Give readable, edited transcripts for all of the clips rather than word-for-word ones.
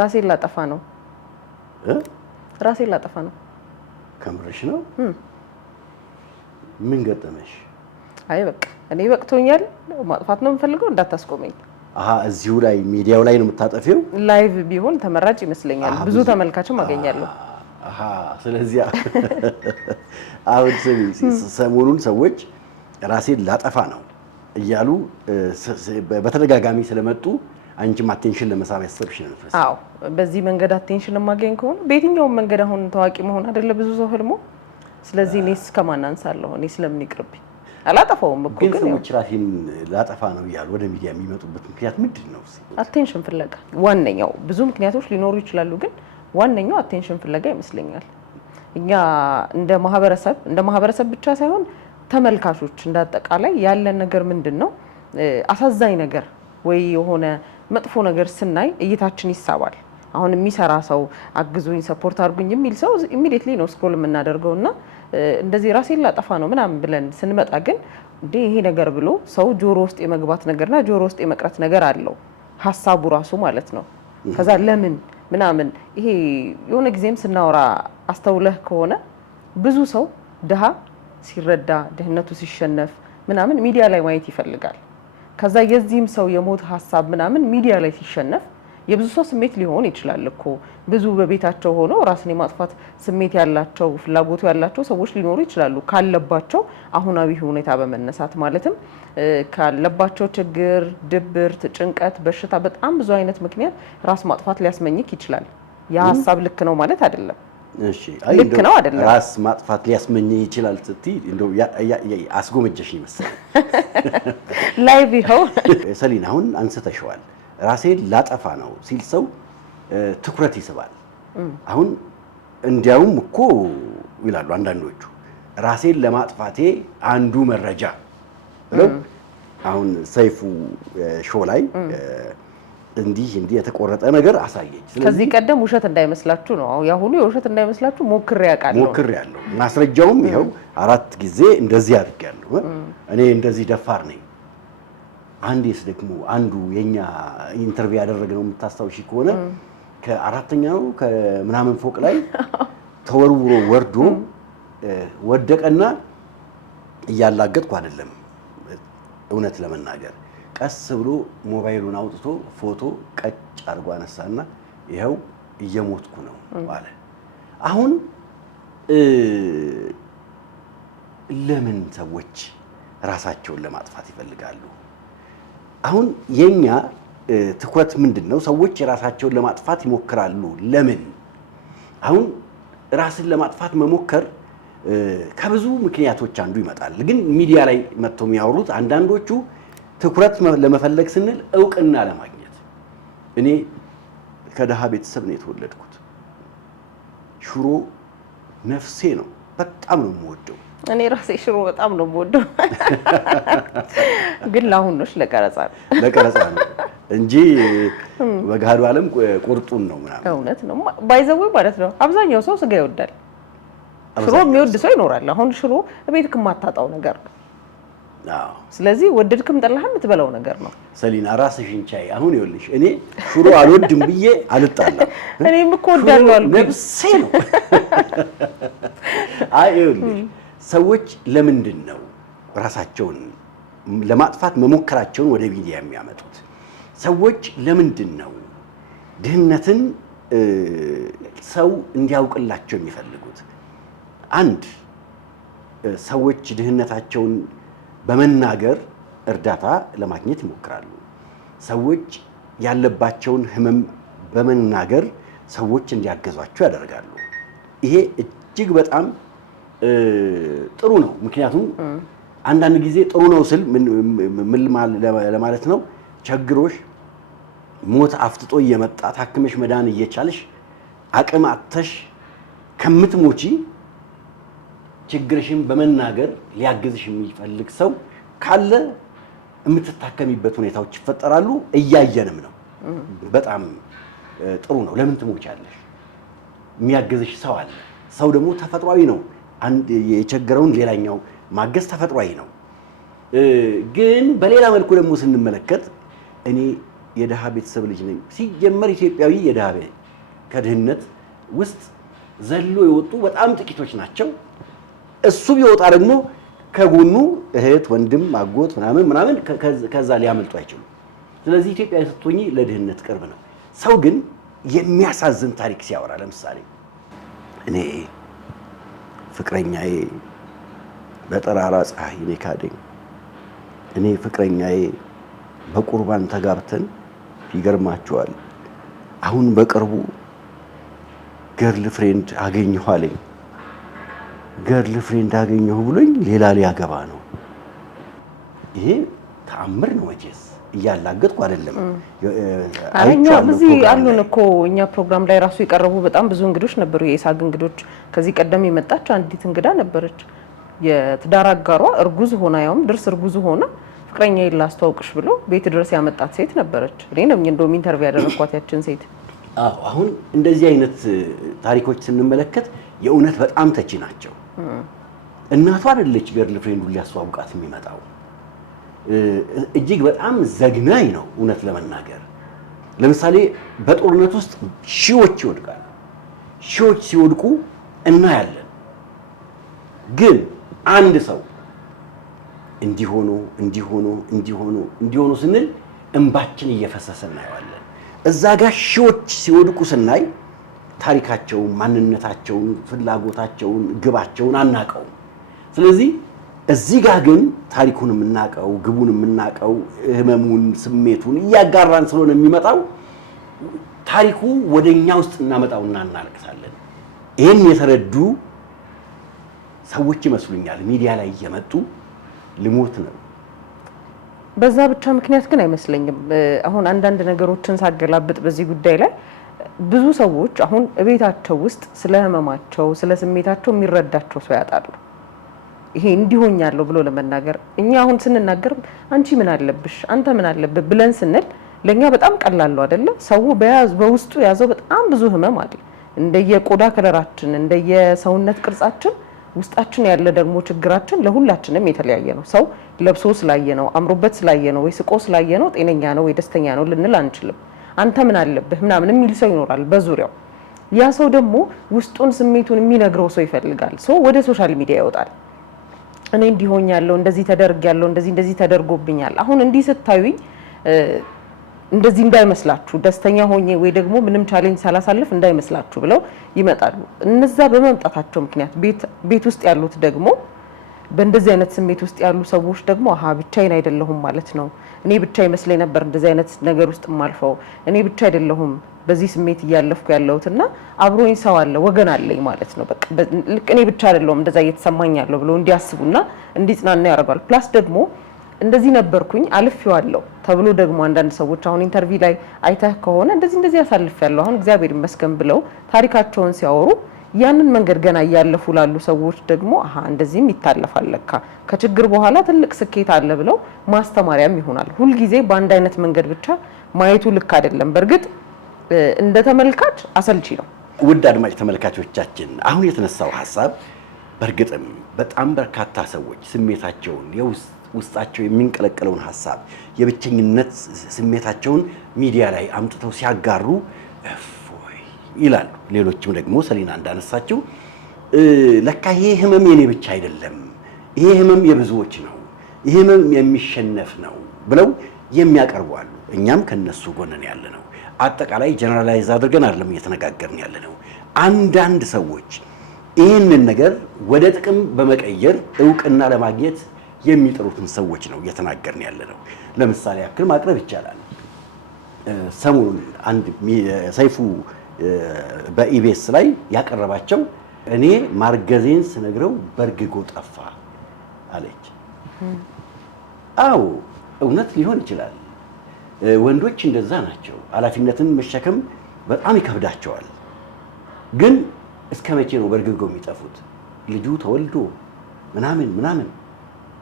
ራሴን ላጠፋ ነው ራሴን ላጠፋ ነው ከምርሽ ነው ምን ገጠመሽ አይ በቃ እኔ በቅቶኛል ማጥፋት ነው የምፈልገው እንዳታስቆመኝ እዚሁ ላይ ሚዲያው ላይ ነው የምታጠፊው ላይቭ ቢሆን ተመራጭ ይመስለኛል ብዙ ተመልካችም አገኛለሁ ስለዚህ አሁን ሰሞኑን ሰዎች ራሴን ላጠፋ ነው እያሉ በተደጋጋሚ ስለመጡ አንቺም አቴንሽን ለመሳብ ያሰብሽ ነው አዎ በዚህ መንገድ አቴንሽን ማገኝ ከሆነ በየትኛው መንገድ አሁን ታዋቂ መሆን አይደለ ብዙ ሰው ህልሞ ስለዚህ እኔስ ከማን አንሳለሁ እኔ ስለምን ይቅርብኝ አላጠፋውም እኮ ግን ሰዎች ራሴን ላጠፋ ነው እያሉ ወደ ሚዲያ የሚመጡበት ምክንያት ምንድነው አቴንሽን ፍለጋ ዋነኛው ብዙ ምክንያቶች ሊኖሩ ይችላሉ ግን ዋነኛው አቴንሽን ፍለጋ ይመስለኛል እኛ እንደ ማህበረሰብ ብቻ ሳይሆን ተመልካቾች እንዳጠቃላይ ያለን ነገር ምንድነው አሳዛኝ ነገር ወይ የሆነ መጥፎ ነገር ስናይ እይታችን ይሳባል አሁን የሚሰራ ሰው አግዙኝ ሰፖርት አድርጉኝ የሚል ሰው ኢሚዲየትሊ ነው ስክሮል የምናደርገውና እንደዚህ ራሴን ላጠፋ ነው ምናምን ብለን ስንመጣ ግን ይሄ ነገር ብሎ ሰው ጆሮ ውስጥ የመግባት ነገርና ጆሮ ውስጥ የመቅረት ነገር አለው ሐሳቡ ራሱ ማለት ነው ከዛ ለምን ምናምን ይሄ የሆነ ጊዜም ስናወራ አስተውለህ ከሆነ ብዙ ሰው ድሃ ሲረዳ ድህነቱ ሲሸነፍ ምናምን ሚዲያ ላይ ማየት ይፈልጋል ከዛ የዚህም ሰው የሞት ሐሳብ ምናምን ሚዲያ ላይ ሲሸነፍ የብዙ ሰው ስሜት ሊሆን ይችላል እኮ ብዙ በቤታቸው ሆኖ ራስን የማጥፋት ስሜት ያላቸው ፍላጎቱ ያላቸው ሰዎች ሊኖሩ ይችላሉ ካለባቸው አሁናዊ ሁኔታ በመነሳት ማለትም ካለባቸው ችግር ድብርት ጭንቀት በሽታ በጣም ብዙ አይነት ምክንያት ራስ ማጥፋት ሊያስመኝክ ይችላል ያ ሐሳብ ልክ ነው ማለት አይደለም እሺ ልክ ነው አይደለም ራስ ማጥፋት ሊያስመኝ ይችላል ስትይ እንደው አስጎመጀሽ ይመስላል ላይቭ ይኸው ሰሊና አሁን አንስተሽዋል ራሴን ላጠፋ ነው ሲል ሰው ትኩረት ይስባል አሁን እንዲያውም እኮ ይላሉ አንዳንዶቹ ራሴን ለማጥፋቴ አንዱ መረጃ ብለው አሁን ሰይፉ ሾው ላይ እንዲህ የተቆረጠ ነገር አሳየኝ ከዚህ ቀደም ውሸት እንዳይመስላችሁ ነው ያ ሁሉ የውሸት እንዳይመስላችሁ ሞክሬ ያውቃለሁ ማስረጃውም ይኸው 4 ጊዜ እንደዚህ አድርጌያለሁ እኔ እንደዚህ ደፋር ነኝ አንዴስ ደግሞ አንዱ የኛ ኢንተርቪው ያደረግነው የምታስታውሺ ከሆነ ከአራተኛው ከምናምን ፎቅ ላይ ተወርውሮ ወርዶ ወደቀና እያላገጥኩ አይደለም እውነት ለመናገር ቀስ ብሎ ሞባይሉን አውጥቶ ፎቶ ቀጭ አድርጎ አነሳና ይሄው እየሞትኩ ነው አለ አሁን ለምን ሰዎች ራሳቸውን ለማጥፋት ይፈልጋሉ አሁን የኛ ትኩረት ምንድነው ሰዎች ራሳቸውን ለማጥፋት ይሞክራሉ ለምን አሁን ራስን ለማጥፋት መሞከር ከብዙ ምክንያቶች አንዱ ይመጣል ግን ሚዲያ ላይ መጥተው የሚያወሩት አንዳንዶቹ ትኩረት ለመፈለግ ስንል ዕውቅና ለማግኘት እኔ ከደሃ ቤተሰብ ነው የተወለድኩት ሽሮ ነፍሴ ነው በጣም ነው የምወደው እኔ ራሴ ሽሮ በጣም ነው የምወደው ግን ለአሁን ነው ለቀረጻ ነው እንጂ በጋዱ ዓለም ቁርጡን ነው ምናምን እውነት ነው ባይዘው ማለት ነው አብዛኛው ሰው ስጋ ይወዳል ሽሮ የሚወድ ሰው ይኖራል አሁን ሽሮ ቤትክ ማታጣው ነገር ነው አዎ ስለዚህ ወደድክም ጠላህም የምትበላው ነገር ነው ሰሊና ራስሽን ቻይ አሁን ይኸውልሽ እኔ ሽሮ አልወድም ብዬ አልጣላም እኔም እኮ ወዳለሁ አልኩ ነፍሴ ነው ይኸውልሽ ሰዎች ለምንድን ነው ራሳቸውን ለማጥፋት መሞከራቸውን ወደ ሚዲያ የሚያመጡት ሰዎች ለምንድን ነው ድህነትን ሰው እንዲያውቅላቸው የሚፈልጉት አንድ ሰዎች ድህነታቸውን በመናገር እርዳታ ለማግኘት ይሞክራሉ ሰዎች ያለባቸውን ህመም በመናገር ሰዎች እንዲያገዟቸው ያደርጋሉ ይሄ እጅግ በጣም ጥሩ ነው ምክንያቱም አንዳንድ ጊዜ ጥሩ ነው ስል ምን ለማለት ነው ቸግሮሽ ሞት አፍጥጦ እየመጣ ታክመሽ መዳን እየቻልሽ አቅም አጥተሽ ከምትሞቺ ችግርሽን በመናገር ሊያግዝሽ የሚፈልግ ሰው ካለ የምትታከሚበት ሁኔታዎች ይፈጠራሉ እያየንም ነው በጣም ጥሩ ነው ለምን ትሞቻለሽ የሚያግዝሽ ሰው አለ ሰው ደግሞ ተፈጥሯዊ ነው አንድ የቸገረውን ሌላኛው ማገዝ ተፈጥሯዊ ነው ግን በሌላ መልኩ ደግሞ ስንመለከት እኔ የደሃ ቤተሰብ ልጅ ነኝ። ሲጀመር ኢትዮጵያዊ የደሃ ከድህነት ውስጥ ዘሎ የወጡ በጣም ጥቂቶች ናቸው። እሱ ቢወጣ ደግሞ ከጎኑ እህት፣ ወንድም፣ አጎት ምናምን ከዛ ሊያመልጡ አይችሉም። ስለዚህ ኢትዮጵያዊ ስትሆኚ ለድህነት ቅርብ ነው። ሰው ግን የሚያሳዝን ታሪክ ሲያወራ ለምሳሌ እኔ ፍቅረኛዬ በጠራራ ፀሐይ እኔ ካደኝ፣ እኔ ፍቅረኛዬ በቁርባን ተጋብተን ይገርማቸዋል አሁን በቅርቡ ገርል ፍሬንድ አገኘሁ አለኝ። ገርል ፍሬንድ አገኘሁ ብሎኝ ሌላ ሊያገባ ነው። ይሄ ተአምር ነው መቼስ፣ እያላገጥኩ አይደለም። እኛ እዚህ አሉን እኮ እኛ ፕሮግራም ላይ ራሱ የቀረቡ በጣም ብዙ እንግዶች ነበሩ፣ የኢሳግ እንግዶች። ከዚህ ቀደም የመጣች አንዲት እንግዳ ነበረች። የትዳር አጋሯ እርጉዝ ሆና ያውም ድርስ እርጉዝ ሆና ፍቅረኛዬን ላስተዋውቅሽ ብሎ ቤት ድረስ ያመጣት ሴት ነበረች። እኔ ነኝ እንደውም ኢንተርቪው ያደረኳት ያችን ሴት። አሁን እንደዚህ አይነት ታሪኮች ስንመለከት የእውነት በጣም ተቺ ናቸው። እናቷ አይደለች ገርል ፍሬንዱን ሊያስተዋውቃት የሚመጣው። እጅግ በጣም ዘግናኝ ነው እውነት ለመናገር። ለምሳሌ በጦርነት ውስጥ ሺዎች ይወድቃሉ። ሺዎች ሲወድቁ እናያለን። ግን አንድ ሰው እንዲሆኑ ስንል እንባችን እየፈሰሰ እናየዋለን። እዛ ጋር ሺዎች ሲወድቁ ስናይ ታሪካቸውን፣ ማንነታቸውን፣ ፍላጎታቸውን፣ ግባቸውን አናቀውም። ስለዚህ እዚህ ጋር ግን ታሪኩን የምናቀው፣ ግቡን የምናቀው፣ ህመሙን፣ ስሜቱን እያጋራን ስለሆነ የሚመጣው ታሪኩ ወደኛ ውስጥ እናመጣውና እናለቅሳለን። ይህን የተረዱ ሰዎች ይመስሉኛል ሚዲያ ላይ እየመጡ ልሞት ነው። በዛ ብቻ ምክንያት ግን አይመስለኝም። አሁን አንዳንድ ነገሮችን ሳገላብጥ በዚህ ጉዳይ ላይ ብዙ ሰዎች አሁን ቤታቸው ውስጥ ስለ ህመማቸው፣ ስለ ስሜታቸው የሚረዳቸው ሰው ያጣሉ። ይሄ እንዲሆኛለሁ ብሎ ለመናገር እኛ አሁን ስንናገር አንቺ ምን አለብሽ፣ አንተ ምን አለብህ ብለን ስንል ለኛ በጣም ቀላል ነው አይደለ? ሰው በውስጡ ያዘው በጣም ብዙ ህመም አለ። እንደየቆዳ ከለራችን፣ እንደየሰውነት ቅርጻችን ውስጣችን ያለ ደግሞ ችግራችን ለሁላችንም የተለያየ ነው። ሰው ለብሶ ስላየ ነው፣ አምሮበት ስላየ ነው፣ ወይ ስቆ ስላየ ነው ጤነኛ ነው ወይ ደስተኛ ነው ልንል አንችልም። አንተ ምን አለብህ ምናምን የሚል ሰው ይኖራል በዙሪያው። ያ ሰው ደግሞ ውስጡን ስሜቱን የሚነግረው ሰው ይፈልጋል። ሰው ወደ ሶሻል ሚዲያ ይወጣል። እኔ እንዲሆኛለሁ፣ እንደዚህ ተደርጊያለሁ፣ እንደዚህ ተደርጎብኛል። አሁን እንዲህ ስታዩኝ እንደዚህ እንዳይመስላችሁ፣ ደስተኛ ሆኜ ወይ ደግሞ ምንም ቻሌንጅ ሳላሳልፍ እንዳይመስላችሁ ብለው ይመጣሉ። እነዛ በመምጣታቸው ምክንያት ቤት ውስጥ ያሉት ደግሞ በእንደዚህ አይነት ስሜት ውስጥ ያሉ ሰዎች ደግሞ አሃ ብቻዬን አይደለሁም ማለት ነው፣ እኔ ብቻ ይመስለኝ ነበር እንደዚህ አይነት ነገር ውስጥ ማልፈው፣ እኔ ብቻ አይደለሁም በዚህ ስሜት እያለፍኩ ያለሁትና አብሮኝ ሰው አለ፣ ወገን አለኝ ማለት ነው። በቃ ልክ እኔ ብቻ አይደለሁም እንደዛ እየተሰማኝ ያለው ብለው እንዲያስቡና እንዲጽናና ያደርጋል። ፕላስ ደግሞ እንደዚህ ነበርኩኝ አልፌዋለሁ ተብሎ ደግሞ አንዳንድ ሰዎች አሁን ኢንተርቪው ላይ አይተህ ከሆነ እንደዚህ አሳልፌያለሁ አሁን እግዚአብሔር ይመስገን ብለው ታሪካቸውን ሲያወሩ ያንን መንገድ ገና እያለፉ ላሉ ሰዎች ደግሞ አሃ እንደዚህም ይታለፋል ለካ ከችግር በኋላ ትልቅ ስኬት አለ ብለው ማስተማሪያም ይሆናል። ሁል ጊዜ በአንድ አይነት መንገድ ብቻ ማየቱ ልክ አይደለም። በእርግጥ እንደ ተመልካች አሰልቺ ነው። ውድ አድማጭ ተመልካቾቻችን አሁን የተነሳው ሐሳብ በእርግጥም በጣም በርካታ ሰዎች ስሜታቸውን ውስጣቸው የሚንቀለቀለውን ሐሳብ የብቸኝነት ስሜታቸውን ሚዲያ ላይ አምጥተው ሲያጋሩ እፎይ ይላሉ። ሌሎችም ደግሞ ሰሊና እንዳነሳችው ለካ ይሄ ህመም የኔ ብቻ አይደለም፣ ይሄ ህመም የብዙዎች ነው፣ ይሄ ህመም የሚሸነፍ ነው ብለው የሚያቀርቡ አሉ። እኛም ከነሱ ጎነን ያለ ነው። አጠቃላይ ጀነራላይዝ አድርገን አይደለም እየተነጋገርን ያለ ነው። አንዳንድ ሰዎች ይህንን ነገር ወደ ጥቅም በመቀየር እውቅና ለማግኘት የሚጥሩትን ሰዎች ነው እየተናገርን ያለ ነው። ለምሳሌ ያክል ማቅረብ ይቻላል። ሰሞኑን አንድ ሰይፉ በኢቢኤስ ላይ ያቀረባቸው እኔ ማርገዜን ስነግረው በርግጎ ጠፋ አለች። አዎ እውነት ሊሆን ይችላል። ወንዶች እንደዛ ናቸው። ኃላፊነትን መሸከም በጣም ይከብዳቸዋል። ግን እስከ መቼ ነው በርግጎ የሚጠፉት? ልጁ ተወልዶ ምናምን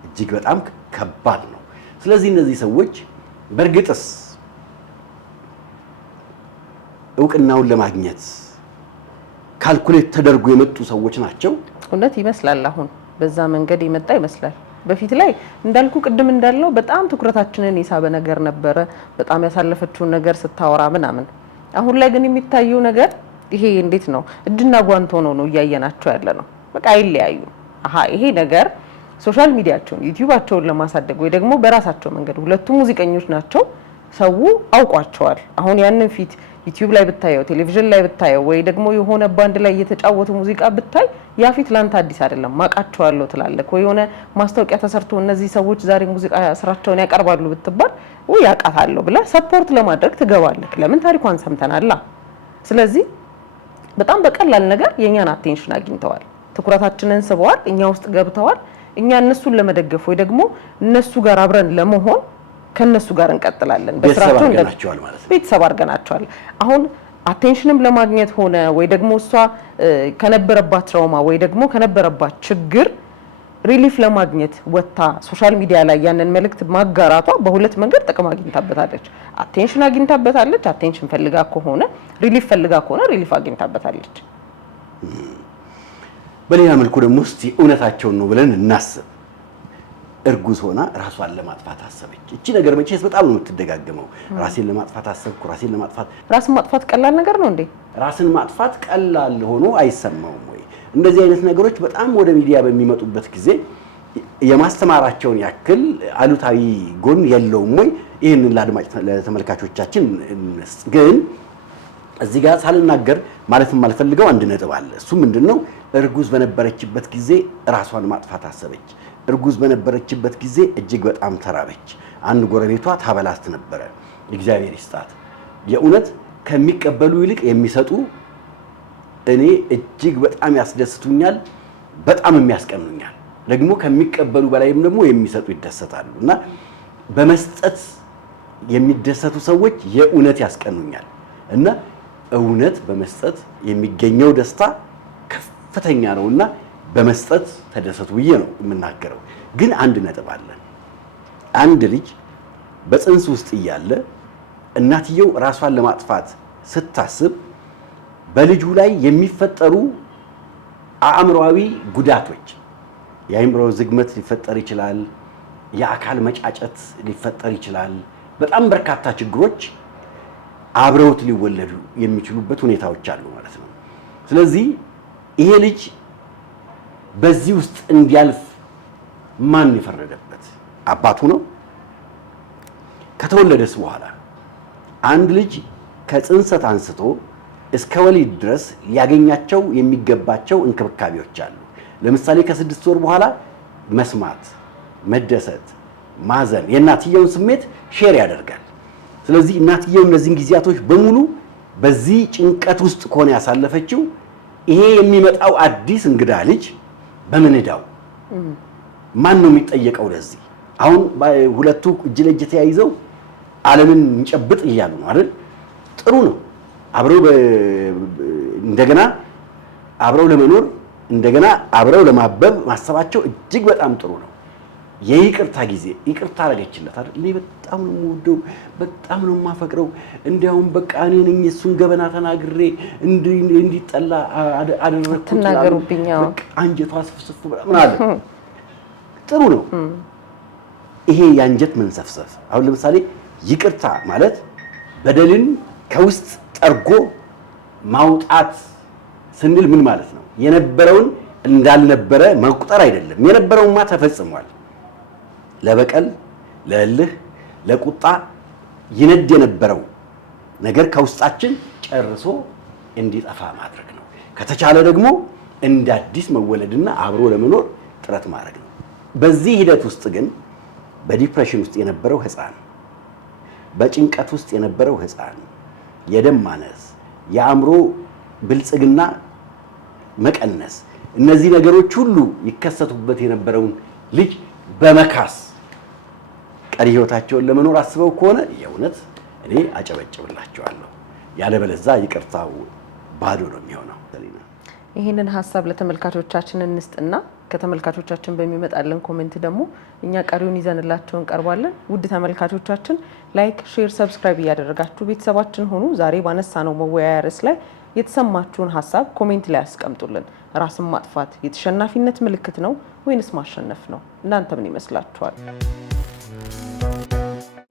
እጅግ በጣም ከባድ ነው። ስለዚህ እነዚህ ሰዎች በእርግጥስ እውቅናውን ለማግኘት ካልኩሌት ተደርጎ የመጡ ሰዎች ናቸው? እውነት ይመስላል። አሁን በዛ መንገድ የመጣ ይመስላል። በፊት ላይ እንዳልኩ ቅድም እንዳልነው በጣም ትኩረታችንን የሳበ ነገር ነበረ፣ በጣም ያሳለፈችውን ነገር ስታወራ ምናምን። አሁን ላይ ግን የሚታየው ነገር ይሄ እንዴት ነው እጅና ጓንት ሆኖ ነው እያየናቸው ያለ ነው። በቃ አይለያዩም። ይሄ ነገር ሶሻል ሚዲያቸውን ዩቲዩባቸውን ለማሳደግ ወይ ደግሞ በራሳቸው መንገድ ሁለቱም ሙዚቀኞች ናቸው፣ ሰው አውቋቸዋል። አሁን ያንን ፊት ዩቲዩብ ላይ ብታየው ቴሌቪዥን ላይ ብታየው ወይ ደግሞ የሆነ ባንድ ላይ እየተጫወቱ ሙዚቃ ብታይ ያ ፊት ላንተ አዲስ አይደለም፣ ማቃቸዋለሁ ትላለህ። ወይ የሆነ ማስታወቂያ ተሰርቶ እነዚህ ሰዎች ዛሬ ሙዚቃ ስራቸውን ያቀርባሉ ብትባል ወይ ያቃታለሁ ብለህ ሰፖርት ለማድረግ ትገባለህ። ለምን ታሪኳን ሰምተናላ። ስለዚህ በጣም በቀላል ነገር የኛን አቴንሽን አግኝተዋል፣ ትኩረታችንን ስበዋል፣ እኛ ውስጥ ገብተዋል። እኛ እነሱን ለመደገፍ ወይ ደግሞ እነሱ ጋር አብረን ለመሆን ከነሱ ጋር እንቀጥላለን። በስራቸው እንደናቸዋል ማለት ነው። ቤተሰብ አድርገናቸዋል። አሁን አቴንሽንም ለማግኘት ሆነ ወይ ደግሞ እሷ ከነበረባት ትራውማ ወይ ደግሞ ከነበረባት ችግር ሪሊፍ ለማግኘት ወጣ ሶሻል ሚዲያ ላይ ያንን መልእክት ማጋራቷ በሁለት መንገድ ጥቅም አግኝታበታለች። አቴንሽን አግኝታበታለች። አቴንሽን ፈልጋ ከሆነ ሪሊፍ ፈልጋ ከሆነ ሪሊፍ አግኝታበታለች። በሌላ መልኩ ደግሞ እስቲ እውነታቸውን ነው ብለን እናስብ። እርጉዝ ሆና ራሷን ለማጥፋት አሰበች። እቺ ነገር መቼስ በጣም ነው የምትደጋገመው። ራሴን ለማጥፋት አሰብኩ፣ ራሴን ለማጥፋት። ራስን ማጥፋት ቀላል ነገር ነው እንዴ? ራስን ማጥፋት ቀላል ሆኖ አይሰማውም ወይ? እንደዚህ አይነት ነገሮች በጣም ወደ ሚዲያ በሚመጡበት ጊዜ የማስተማራቸውን ያክል አሉታዊ ጎን የለውም ወይ? ይህንን ለአድማጭ ለተመልካቾቻችን ግን እዚህ ጋር ሳልናገር ማለት የማልፈልገው አንድ ነጥብ አለ። እሱ ምንድነው? እርጉዝ በነበረችበት ጊዜ ራሷን ማጥፋት አሰበች። እርጉዝ በነበረችበት ጊዜ እጅግ በጣም ተራበች። አንድ ጎረቤቷ ታበላት ነበረ። እግዚአብሔር ይስጣት። የእውነት ከሚቀበሉ ይልቅ የሚሰጡ እኔ እጅግ በጣም ያስደስቱኛል፣ በጣም የሚያስቀኑኛል። ደግሞ ከሚቀበሉ በላይም ደግሞ የሚሰጡ ይደሰታሉ። እና በመስጠት የሚደሰቱ ሰዎች የእውነት ያስቀኑኛል። እና እውነት በመስጠት የሚገኘው ደስታ ከፍተኛ ነውና በመስጠት ተደሰቱ ብዬ ነው የምናገረው። ግን አንድ ነጥብ አለ። አንድ ልጅ በጽንስ ውስጥ እያለ እናትየው ራሷን ለማጥፋት ስታስብ በልጁ ላይ የሚፈጠሩ አእምሮአዊ ጉዳቶች፣ የአእምሮ ዝግመት ሊፈጠር ይችላል፣ የአካል መጫጨት ሊፈጠር ይችላል። በጣም በርካታ ችግሮች አብረውት ሊወለዱ የሚችሉበት ሁኔታዎች አሉ ማለት ነው። ስለዚህ ይሄ ልጅ በዚህ ውስጥ እንዲያልፍ ማን የፈረደበት? አባቱ ነው? ከተወለደስ በኋላ አንድ ልጅ ከጽንሰት አንስቶ እስከ ወሊድ ድረስ ሊያገኛቸው የሚገባቸው እንክብካቤዎች አሉ። ለምሳሌ ከ6 ወር በኋላ መስማት፣ መደሰት፣ ማዘን፣ የእናትየውን ስሜት ሼር ያደርጋል። ስለዚህ እናትየው እነዚህን ጊዜያቶች በሙሉ በዚህ ጭንቀት ውስጥ ከሆነ ያሳለፈችው ይሄ የሚመጣው አዲስ እንግዳ ልጅ በምን እዳው ማን ነው የሚጠየቀው? ለዚህ አሁን ሁለቱ እጅ ለእጅ ተያይዘው ዓለምን እንጨብጥ እያሉ ነው አይደል? ጥሩ ነው። አብረው እንደገና አብረው ለመኖር እንደገና አብረው ለማበብ ማሰባቸው እጅግ በጣም ጥሩ ነው። የይቅርታ ጊዜ ይቅርታ አደረገችለት አይደል? እኔ በጣም ነው የምወደው፣ በጣም ነው የማፈቅረው፣ እንዲያውም በቃ እኔ ነኝ እሱን ገበና ተናግሬ እንዲጠላ አደረኩት ተናገሩብኝ። በቃ አንጀቷ ስፍስፍ ምን አለ። ጥሩ ነው ይሄ የአንጀት መንሰፍሰፍ። አሁን ለምሳሌ ይቅርታ ማለት በደልን ከውስጥ ጠርጎ ማውጣት ስንል ምን ማለት ነው? የነበረውን እንዳልነበረ መቁጠር አይደለም። የነበረውማ ተፈጽሟል። ለበቀል፣ ለእልህ፣ ለቁጣ ይነድ የነበረው ነገር ከውስጣችን ጨርሶ እንዲጠፋ ማድረግ ነው። ከተቻለ ደግሞ እንደ አዲስ መወለድና አብሮ ለመኖር ጥረት ማድረግ ነው። በዚህ ሂደት ውስጥ ግን በዲፕሬሽን ውስጥ የነበረው ሕፃን፣ በጭንቀት ውስጥ የነበረው ሕፃን፣ የደም ማነስ፣ የአእምሮ ብልጽግና መቀነስ፣ እነዚህ ነገሮች ሁሉ ይከሰቱበት የነበረውን ልጅ በመካስ ቀሪ ህይወታቸውን ለመኖር አስበው ከሆነ የእውነት እኔ አጨበጭብላቸዋለሁ። ያለበለዚያ ይቅርታው ባዶ ነው የሚሆነው። ይህንን ሀሳብ ለተመልካቾቻችን እንስጥና ከተመልካቾቻችን በሚመጣልን ኮሜንት ደግሞ እኛ ቀሪውን ይዘንላቸው እንቀርባለን። ውድ ተመልካቾቻችን ላይክ፣ ሼር፣ ሰብስክራይብ እያደረጋችሁ ቤተሰባችን ሆኑ። ዛሬ ባነሳነው መወያያ ርዕስ ላይ የተሰማችሁን ሀሳብ ኮሜንት ላይ አስቀምጡልን። ራስን ማጥፋት የተሸናፊነት ምልክት ነው ወይንስ ማሸነፍ ነው? እናንተ ምን ይመስላችኋል?